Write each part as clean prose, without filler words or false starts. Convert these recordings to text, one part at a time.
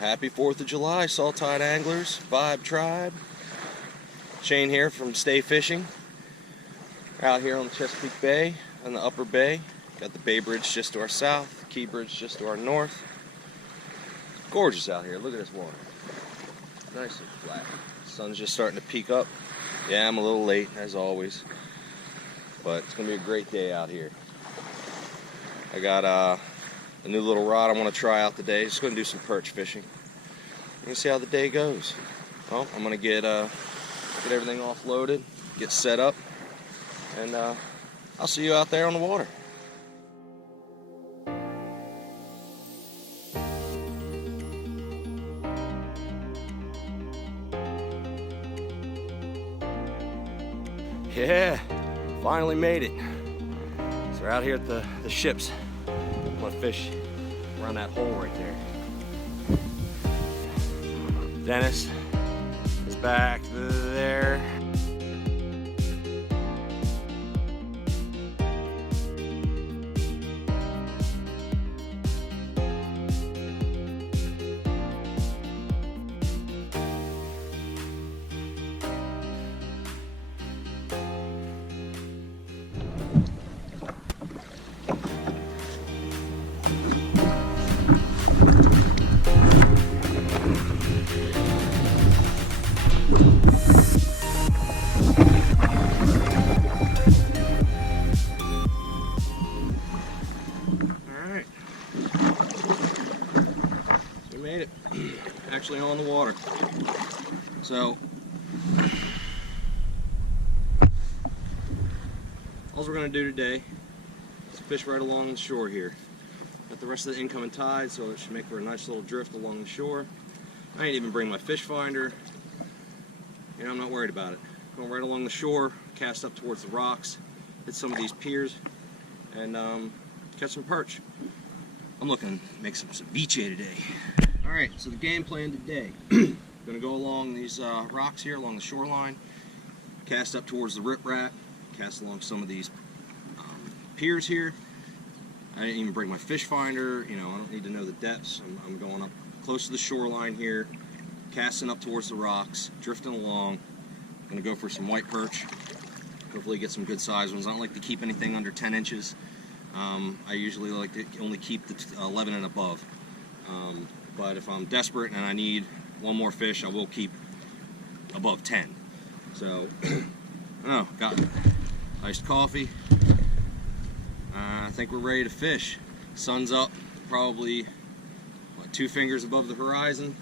Happy 4th of July, Salt Tide Anglers, Vibe Tribe. Shane here from Stay Fishing. We're out here on the Chesapeake Bay, on the Upper Bay. Got the Bay Bridge just to our south, Key Bridge just to our north. Gorgeous out here, look at this water. Nice and flat. Sun's just starting to peek up. Yeah, I'm a little late, as always. But it's going to be a great day out here. I got a new little rod I want to try out today. Just going to do some perch fishing. We're going to see how the day goes. Well, I'm going to get everything offloaded, get set up, and I'll see you out there on the water. Yeah, finally made it. So we're out here at the ships. I'm gonna fish around that hole right there. Dennis is back there. Made it. Actually on the water. So all we're going to do today is fish right along the shore here. Got the rest of the incoming tide, so it should make for a nice little drift along the shore. I ain't even bring my fish finder. You know, I'm not worried about it. Going right along the shore, cast up towards the rocks, hit some of these piers, and catch some perch. I'm looking to make some ceviche today. Alright, so the game plan today. Gonna go along these rocks here, along the shoreline, cast up towards the riprap, cast along some of these piers here. I didn't even bring my fish finder, you know, I don't need to know the depths. I'm going up close to the shoreline here, casting up towards the rocks, drifting along. Gonna go for some white perch. Hopefully get some good size ones. I don't like to keep anything under 10 inches. I usually like to only keep the 11 and above. But if I'm desperate and I need one more fish, I will keep above 10. So, I don't know, got iced coffee. I think we're ready to fish. Sun's up, probably, what, 2 fingers above the horizon.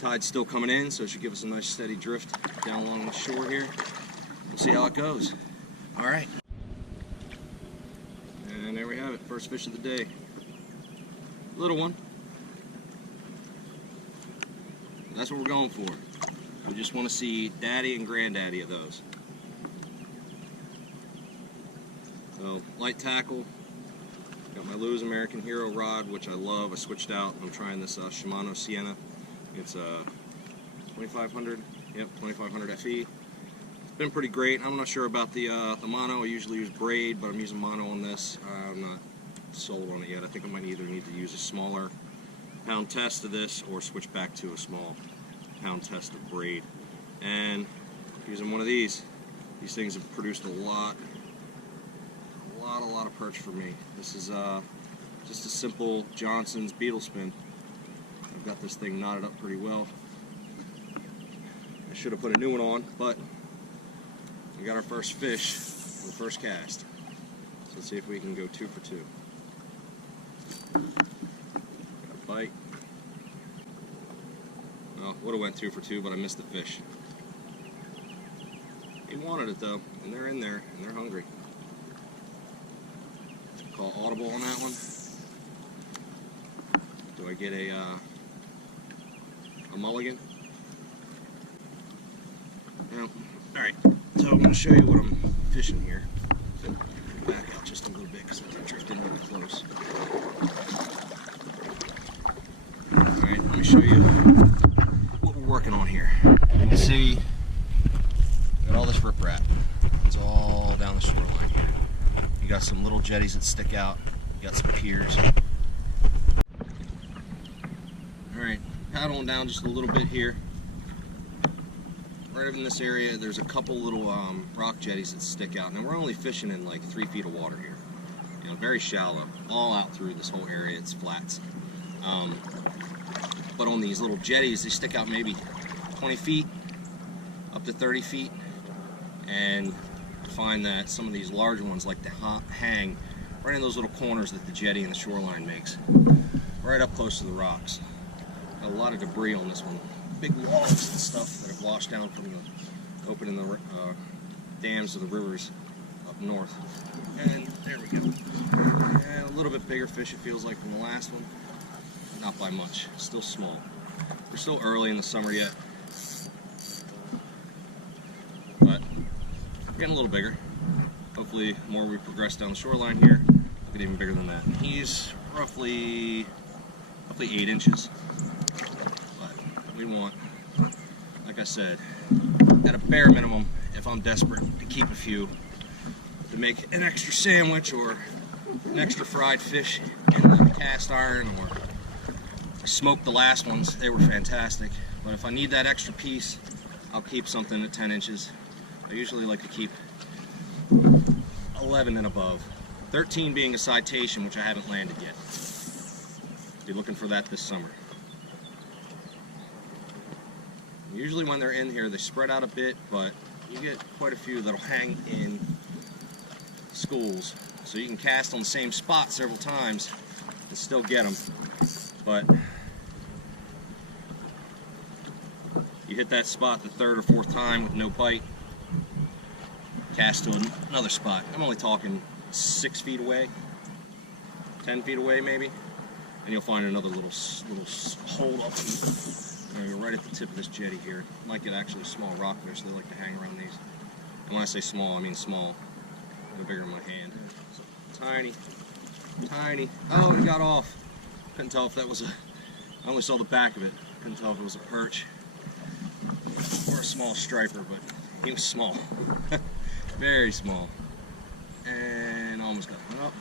Tide's still coming in, so it should give us a nice steady drift down along the shore here. We'll see how it goes. All right. And there we have it, first fish of the day. Little one. That's what we're going for. We just want to see daddy and granddaddy of those. So, light tackle. Got my Lewis American Hero rod, which I love. I switched out. I'm trying this Shimano Sienna. It's a 2500. Yep, 2500 FE. It's been pretty great. I'm not sure about the mono. I usually use braid, but I'm using mono on this. I'm not sold on it yet. I think I might either need to use a smaller pound test of this or switch back to a small pound test of braid. And using one of these. These things have produced a lot of perch for me. This is just a simple Johnson's beetle spin. I've got this thing knotted up pretty well. I should have put a new one on, but we got our first fish on the first cast. So let's see if we can go 2 for 2. Got a bite. Well, would have went 2 for 2, but I missed the fish. He wanted it though, and they're in there, and they're hungry. Call audible on that one. Do I get a mulligan? Yeah. All right. So I'm going to show you what I'm fishing here. Back out just a little bit because I'm drifting really close. All right. Let me show you what we're working on here. You can see got all this riprap. It's all down the shoreline here. You got some little jetties that stick out. You got some piers. paddling down just a little bit here. Right in this area, there's a couple little rock jetties that stick out. Now we're only fishing in like 3 feet of water here. You know, very shallow. All out through this whole area, it's flats. But on these little jetties, they stick out maybe 20 feet, up to 30 feet. And I find that some of these larger ones like to hang right in those little corners that the jetty and the shoreline makes. Right up close to the rocks. Got a lot of debris on this one. Big logs and stuff that have washed down from the opening the dams of the rivers up north. And there we go. And a little bit bigger fish, it feels like, from the last one. Not by much. Still small. We're still early in the summer yet. But we're getting a little bigger. Hopefully, the more we progress down the shoreline here, we'll get even bigger than that. He's roughly 8 inches. We want, like I said, at a bare minimum, if I'm desperate to keep a few, to make an extra sandwich or an extra fried fish in the cast iron, or I smoked the last ones. They were fantastic. But if I need that extra piece, I'll keep something at 10 inches. I usually like to keep 11 and above. 13 being a citation, which I haven't landed yet. Be looking for that this summer. Usually when they're in here, they spread out a bit, but you get quite a few that'll hang in schools. So you can cast on the same spot several times and still get them. But you hit that spot the 3rd or 4th time with no bite, cast to another spot. I'm only talking 6 feet away, 10 feet away maybe, and you'll find another little hold up. You're right at the tip of this jetty here. Might get actually small rockfish. They like to hang around these. And when I say small, I mean small. No bigger than my hand. Tiny. Tiny. Oh, it got off. Couldn't tell if that was a... I only saw the back of it. Couldn't tell if it was a perch or a small striper, but he was small. Very small. And almost got one up.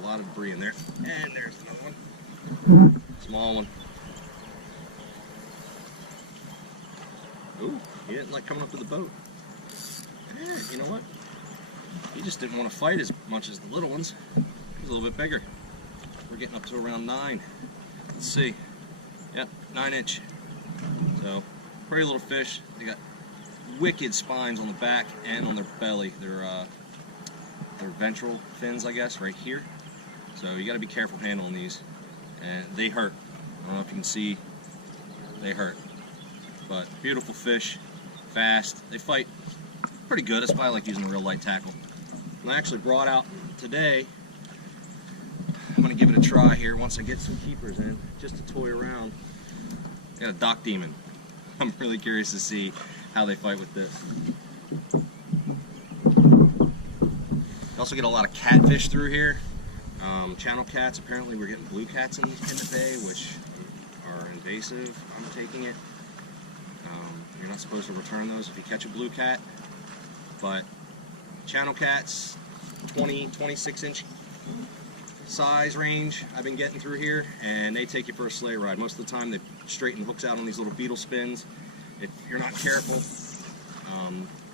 A lot of debris in there. And there's another one. Small one. Ooh, he didn't like coming up to the boat. Yeah, you know what? He just didn't want to fight as much as the little ones. He's a little bit bigger. We're getting up to around 9. Let's see. Yep, 9 inch. So, pretty little fish. They got wicked spines on the back and on their belly. Their ventral fins, I guess, right here. So you got to be careful handling these. And they hurt. I don't know if you can see. They hurt. But beautiful fish, fast. They fight pretty good. That's why I like using a real light tackle. And I actually brought out today, I'm going to give it a try here once I get some keepers in, just to toy around. I got a dock demon. I'm really curious to see how they fight with this. You also get a lot of catfish through here. Channel cats. Apparently we're getting blue cats in the bay, which are invasive. I'm taking it. You're not supposed to return those if you catch a blue cat, but channel cats, 20-26 inch size range I've been getting through here, and they take you for a sleigh ride. Most of the time they straighten hooks out on these little beetle spins if you're not careful,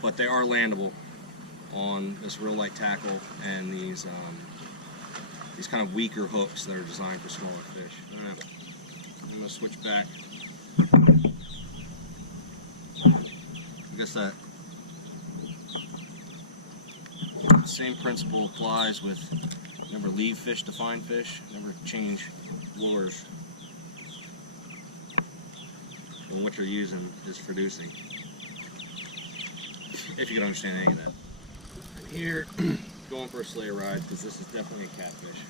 but they are landable on this real light tackle and these kind of weaker hooks that are designed for smaller fish. I'm going to switch back. I guess that same principle applies with never leave fish to find fish, never change lures when what you're using is producing. If you can understand any of that. And here, going for a sleigh ride, because this is definitely a catfish.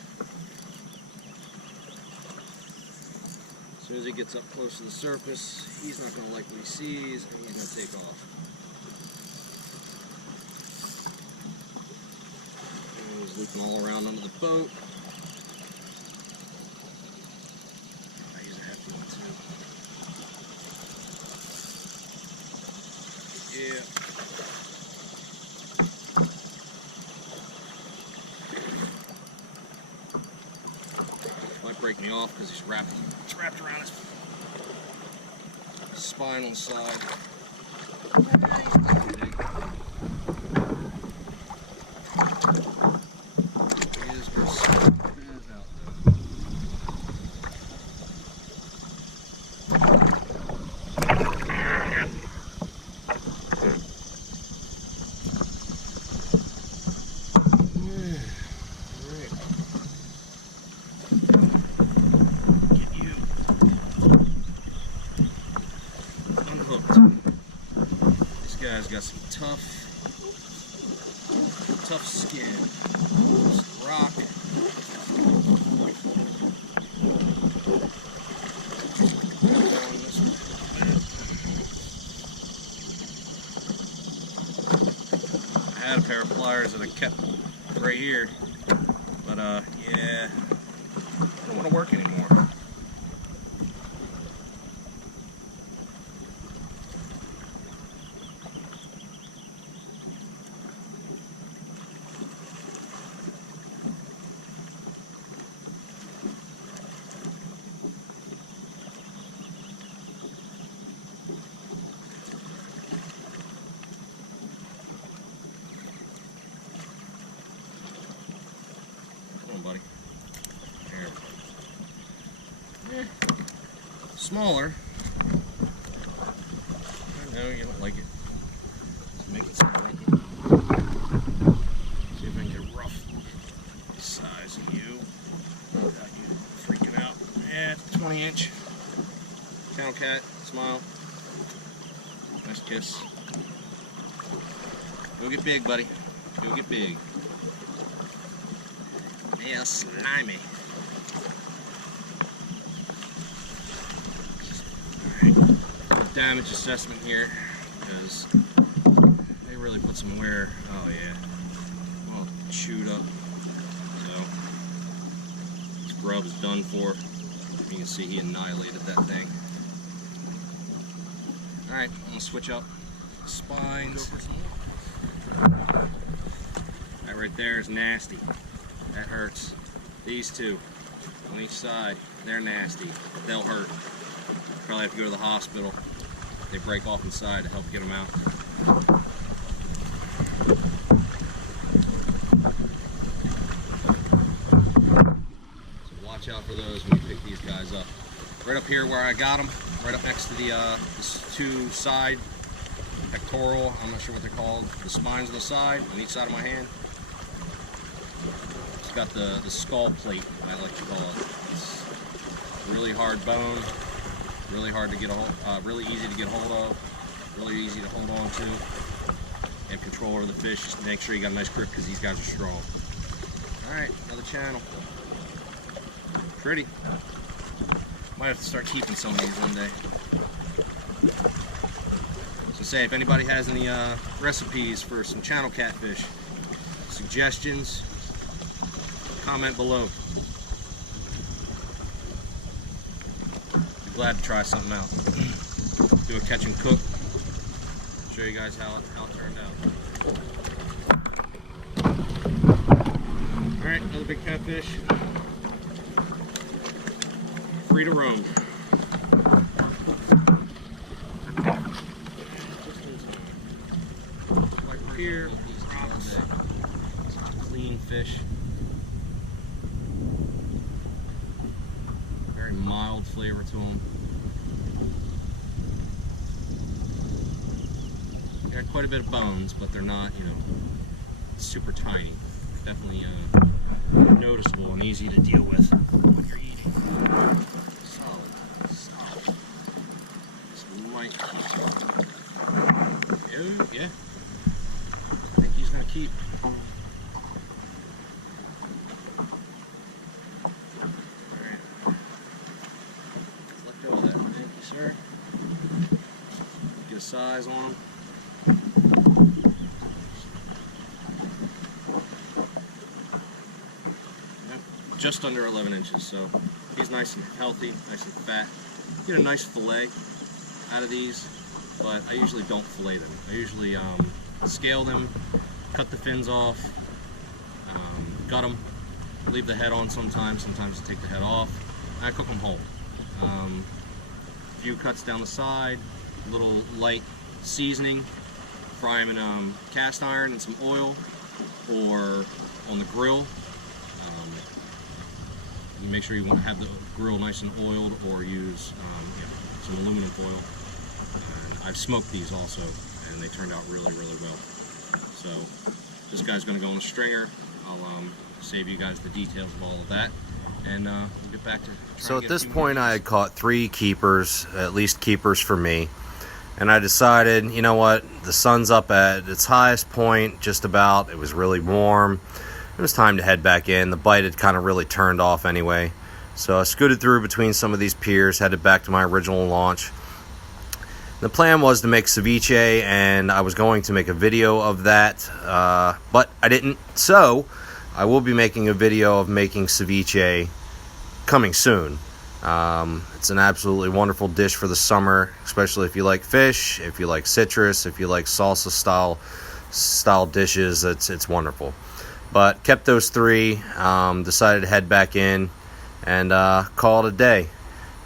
As soon as he gets up close to the surface, he's not going to like what he sees, and he's going to take off. And he's looping all around under the boat. He's a hefty one too. Yeah. Might break me off because he's wrapped around his spine on the side. This guy's got some tough skin. Some rock. I had a pair of pliers that I kept right here, but yeah, I don't want to work anymore. Buddy. There. Smaller. I know you don't like it. Let's make it smaller. See if I can get a rough size of you without you freaking out. Yeah, it's a 20-inch. Channel cat, smile. Nice kiss. Go get big, buddy. Go get big. Yeah, slimy. Alright, damage assessment here, because they really put some wear. Oh yeah, all chewed up. So this grub is done for. You can see he annihilated that thing. Alright, I'm gonna switch up spines. Go for some more. That right there is nasty. That hurts. These two on each side, they're nasty. They'll hurt. Probably have to go to the hospital. They break off inside to help get them out. So watch out for those when you pick these guys up. Right up here where I got them, right up next to the two side pectoral, I'm not sure what they're called, the spines on the side, on each side of my hand. Got the skull plate, I like to call it. It's really hard bone, really hard to get a hold, really easy to get hold of, really easy to hold on to, and control over the fish. Just make sure you got a nice grip because these guys are strong. All right, another channel. Pretty. Might have to start keeping some of these one day. So say if anybody has any recipes for some channel catfish, suggestions, comment below. Be glad to try something out. Do a catch and cook. Show you guys how it turned out. Alright, another big catfish. Free to roam. Like here, clean fish. Mild flavor to them. They got quite a bit of bones, but they're not, you know, super tiny. Definitely noticeable and easy to deal with when you're eating. Solid. This might keep. Oh, yeah. I think he's gonna keep. Get a size on him. Yep, just under 11 inches, so he's nice and healthy, nice and fat. Get a nice fillet out of these, but I usually don't fillet them. I usually scale them, cut the fins off, gut them, leave the head on sometimes I take the head off, and I cook them whole. few cuts down the side, a little light seasoning, fry them in cast iron and some oil, or on the grill. You make sure you want to have the grill nice and oiled, or use some aluminum foil. And I've smoked these also, and they turned out really, really well. So this guy's going to go on a stringer. I'll save you guys the details of all of that, and we'll get back to. So at this point, I had caught 3 keepers, at least keepers for me, and I decided, you know what, the sun's up at its highest point, just about. It was really warm. It was time to head back in. The bite had kind of really turned off anyway. So I scooted through between some of these piers, headed back to my original launch. The plan was to make ceviche, and I was going to make a video of that, but I didn't. So I will be making a video of making ceviche coming soon. It's an absolutely wonderful dish for the summer, especially if you like fish, if you like citrus, if you like salsa style dishes. It's wonderful. But kept those 3, decided to head back in and call it a day.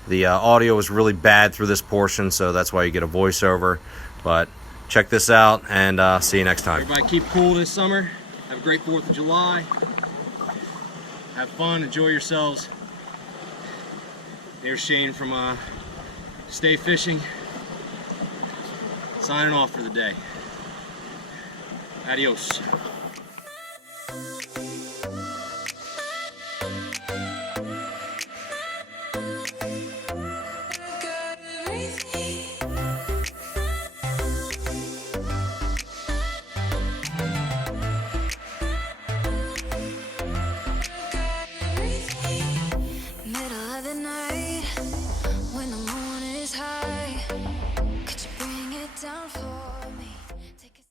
The audio was really bad through this portion, so that's why you get a voiceover. But check this out, and see you next time. Everybody keep cool this summer. Have a great 4th of July. Have fun, enjoy yourselves. Here's Shane from Stay Fishing, signing off for the day. Adios.